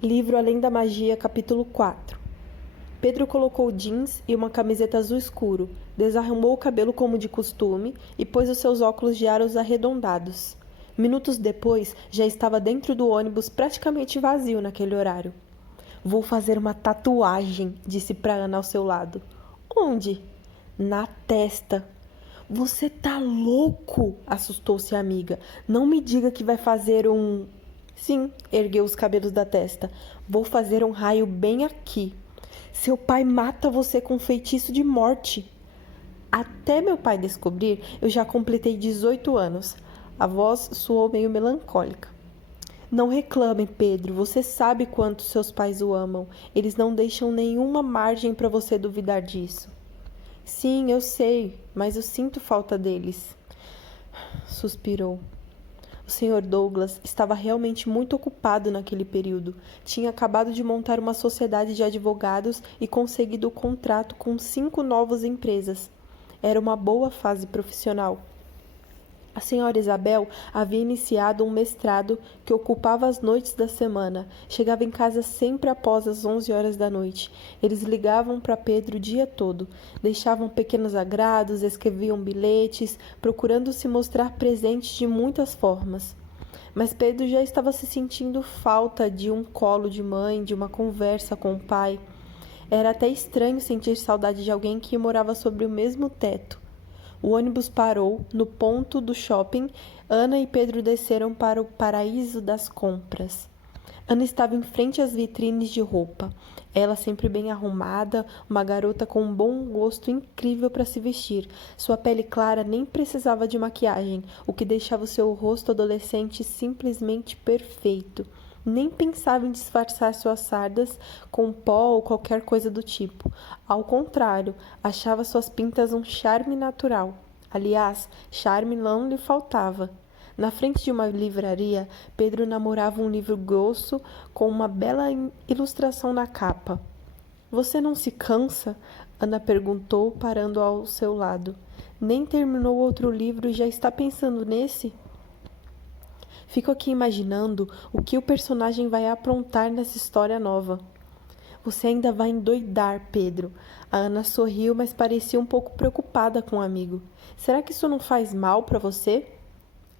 Livro Além da Magia, capítulo 4. Pedro colocou jeans e uma camiseta azul escuro, desarrumou o cabelo como de costume e pôs os seus óculos de aros arredondados. Minutos depois, já estava dentro do ônibus praticamente vazio naquele horário. Vou fazer uma tatuagem, disse para Ana ao seu lado. Onde? Na testa. Você tá louco? Assustou-se a amiga. Não me diga que vai fazer um... Sim, ergueu os cabelos da testa. Vou fazer um raio bem aqui. Seu pai mata você com feitiço de morte. Até meu pai descobrir, eu já completei 18 anos. A voz soou meio melancólica. Não reclame, Pedro. Você sabe quanto seus pais o amam. Eles não deixam nenhuma margem para você duvidar disso. Sim, eu sei, mas eu sinto falta deles. Suspirou. O Sr. Douglas estava realmente muito ocupado naquele período. Tinha acabado de montar uma sociedade de advogados e conseguido o contrato com 5 novas empresas. Era uma boa fase profissional. A senhora Isabel havia iniciado um mestrado que ocupava as noites da semana. Chegava em casa sempre após as 11 horas da noite. Eles ligavam para Pedro o dia todo. Deixavam pequenos agrados, escreviam bilhetes, procurando se mostrar presente de muitas formas. Mas Pedro já estava se sentindo falta de um colo de mãe, de uma conversa com o pai. Era até estranho sentir saudade de alguém que morava sob o mesmo teto. O ônibus parou no ponto do shopping. Ana e Pedro desceram para o paraíso das compras. Ana estava em frente às vitrines de roupa. Ela sempre bem arrumada, uma garota com um bom gosto incrível para se vestir. Sua pele clara nem precisava de maquiagem, o que deixava o seu rosto adolescente simplesmente perfeito. Nem pensava em disfarçar suas sardas com pó ou qualquer coisa do tipo. Ao contrário, achava suas pintas um charme natural. Aliás, charme não lhe faltava. Na frente de uma livraria, Pedro namorava um livro grosso com uma bela ilustração na capa. Você não se cansa? Ana perguntou, parando ao seu lado. Nem terminou outro livro e já está pensando nesse? Fico aqui imaginando o que o personagem vai aprontar nessa história nova. Você ainda vai endoidar, Pedro. A Ana sorriu, mas parecia um pouco preocupada com o amigo. Será que isso não faz mal para você?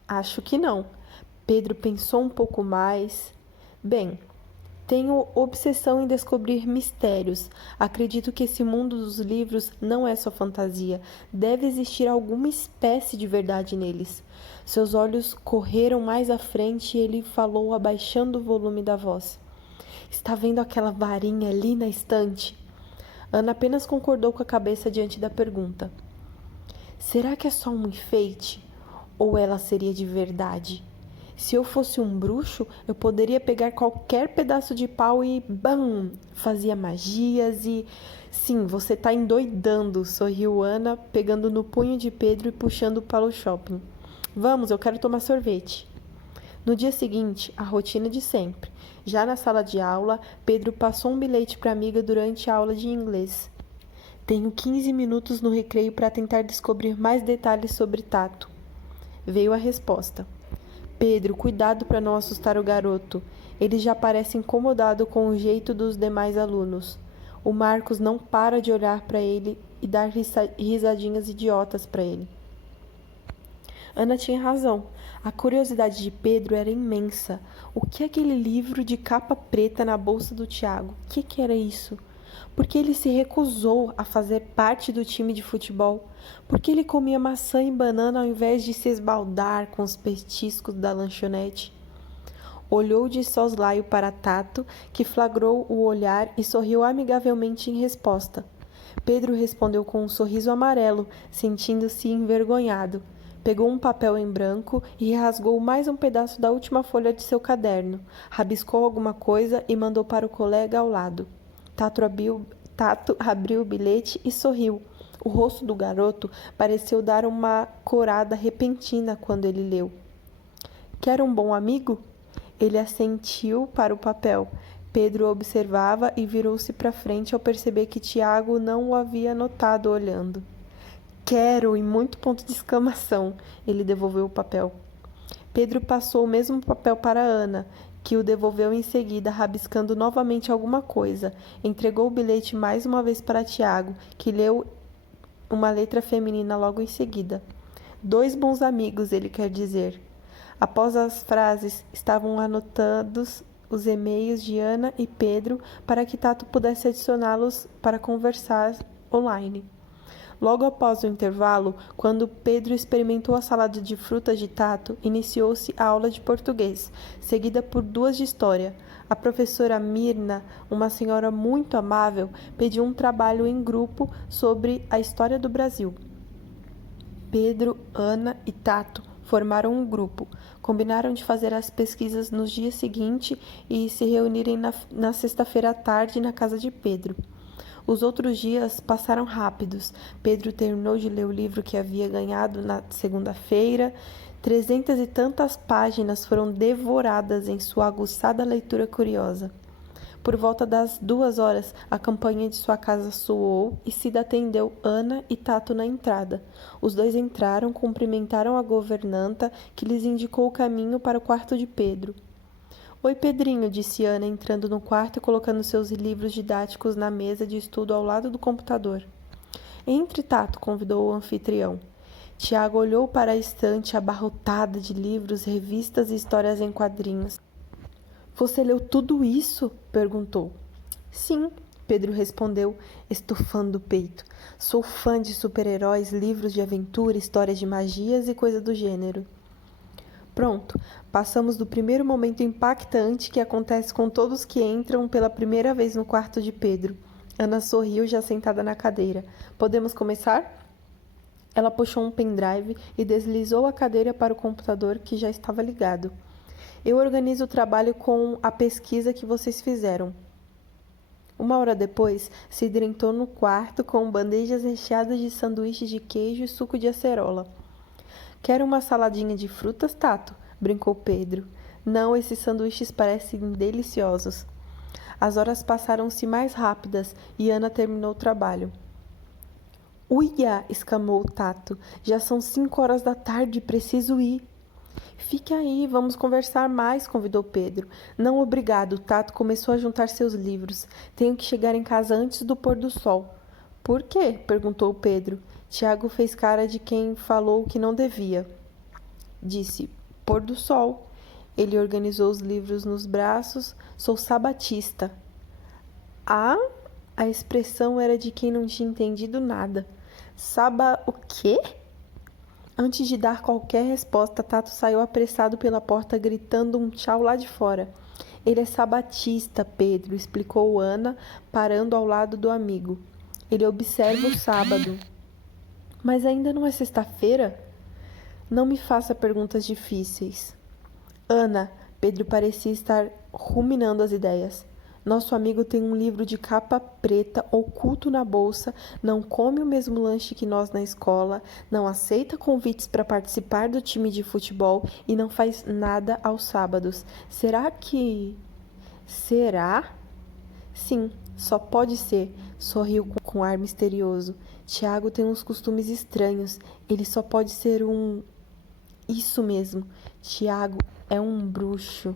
Acho que não. Pedro pensou um pouco mais. Bem, tenho obsessão em descobrir mistérios. Acredito que esse mundo dos livros não é só fantasia. Deve existir alguma espécie de verdade neles. Seus olhos correram mais à frente e ele falou abaixando o volume da voz. Está vendo aquela varinha ali na estante? Ana apenas concordou com a cabeça diante da pergunta. Será que é só um enfeite? Ou ela seria de verdade? Se eu fosse um bruxo, eu poderia pegar qualquer pedaço de pau e bam! Fazia magias e... Sim, você tá endoidando, sorriu Ana, pegando no punho de Pedro e puxando para o shopping. Vamos, eu quero tomar sorvete. No dia seguinte, a rotina de sempre. Já na sala de aula, Pedro passou um bilhete para a amiga durante a aula de inglês. Tenho 15 minutos no recreio para tentar descobrir mais detalhes sobre Tato. Veio a resposta. Pedro, cuidado para não assustar o garoto. Ele já parece incomodado com o jeito dos demais alunos. O Marcos não para de olhar para ele e dar risadinhas idiotas para ele. Ana tinha razão. A curiosidade de Pedro era imensa. O que é aquele livro de capa preta na bolsa do Tiago? O que era isso? Por que ele se recusou a fazer parte do time de futebol? Por que ele comia maçã e banana ao invés de se esbaldar com os petiscos da lanchonete? Olhou de soslaio para Tato, que flagrou o olhar e sorriu amigavelmente em resposta. Pedro respondeu com um sorriso amarelo, sentindo-se envergonhado. Pegou um papel em branco e rasgou mais um pedaço da última folha de seu caderno. Rabiscou alguma coisa e mandou para o colega ao lado. Tato abriu o bilhete e sorriu. O rosto do garoto pareceu dar uma corada repentina quando ele leu. Quer um bom amigo? Ele assentiu para o papel. Pedro observava e virou-se para frente ao perceber que Tiago não o havia notado olhando. Quero, e muito ponto de exclamação. Ele devolveu o papel. Pedro passou o mesmo papel para Ana, que o devolveu em seguida, rabiscando novamente alguma coisa. Entregou o bilhete mais uma vez para Tiago, que leu uma letra feminina logo em seguida. 2 bons amigos, ele quer dizer. Após as frases, estavam anotados os e-mails de Ana e Pedro para que Tato pudesse adicioná-los para conversar online. Logo após o intervalo, quando Pedro experimentou a salada de frutas de Tato, iniciou-se a aula de português, seguida por 2 de história. A professora Mirna, uma senhora muito amável, pediu um trabalho em grupo sobre a história do Brasil. Pedro, Ana e Tato formaram um grupo, combinaram de fazer as pesquisas no dia seguinte e se reunirem na sexta-feira à tarde na casa de Pedro. Os outros dias passaram rápidos. Pedro terminou de ler o livro que havia ganhado na segunda-feira. 300 e tantas páginas foram devoradas em sua aguçada leitura curiosa. Por volta das 2 horas, a campainha de sua casa soou e Cida atendeu Ana e Tato na entrada. Os 2 entraram, cumprimentaram a governanta, que lhes indicou o caminho para o quarto de Pedro. Oi, Pedrinho, disse Ana, entrando no quarto e colocando seus livros didáticos na mesa de estudo ao lado do computador. Entre, Tato, convidou o anfitrião. Tiago olhou para a estante abarrotada de livros, revistas e histórias em quadrinhos. Você leu tudo isso? Perguntou. Sim, Pedro respondeu, estufando o peito. Sou fã de super-heróis, livros de aventura, histórias de magias e coisa do gênero. Pronto, passamos do primeiro momento impactante que acontece com todos que entram pela primeira vez no quarto de Pedro. Ana sorriu, já sentada na cadeira. Podemos começar? Ela puxou um pendrive e deslizou a cadeira para o computador que já estava ligado. Eu organizo o trabalho com a pesquisa que vocês fizeram. 1 hora depois, Cidra entrou no quarto com bandejas recheadas de sanduíches de queijo e suco de acerola. Quer uma saladinha de frutas, Tato? Brincou Pedro. Não, esses sanduíches parecem deliciosos. As horas passaram-se mais rápidas e Ana terminou o trabalho. Uia! Exclamou Tato. Já são 5 horas da tarde, preciso ir. Fique aí, vamos conversar mais, convidou Pedro. Não, obrigado, Tato começou a juntar seus livros. Tenho que chegar em casa antes do pôr do sol. Por quê? Perguntou Pedro. Tiago fez cara de quem falou que não devia. Disse, pôr do sol. Ele organizou os livros nos braços. Sou sabatista. Ah? A expressão era de quem não tinha entendido nada. O quê? Antes de dar qualquer resposta, Tato saiu apressado pela porta, gritando um tchau lá de fora. Ele é sabatista, Pedro, explicou Ana, parando ao lado do amigo. Ele observa o sábado. Mas ainda não é sexta-feira? Não me faça perguntas difíceis. Ana, Pedro parecia estar ruminando as ideias. Nosso amigo tem um livro de capa preta oculto na bolsa, não come o mesmo lanche que nós na escola, não aceita convites para participar do time de futebol e não faz nada aos sábados. Será? Sim, só pode ser, sorriu com ar misterioso. Tiago tem uns costumes estranhos, ele só pode ser Isso mesmo, Tiago é um bruxo.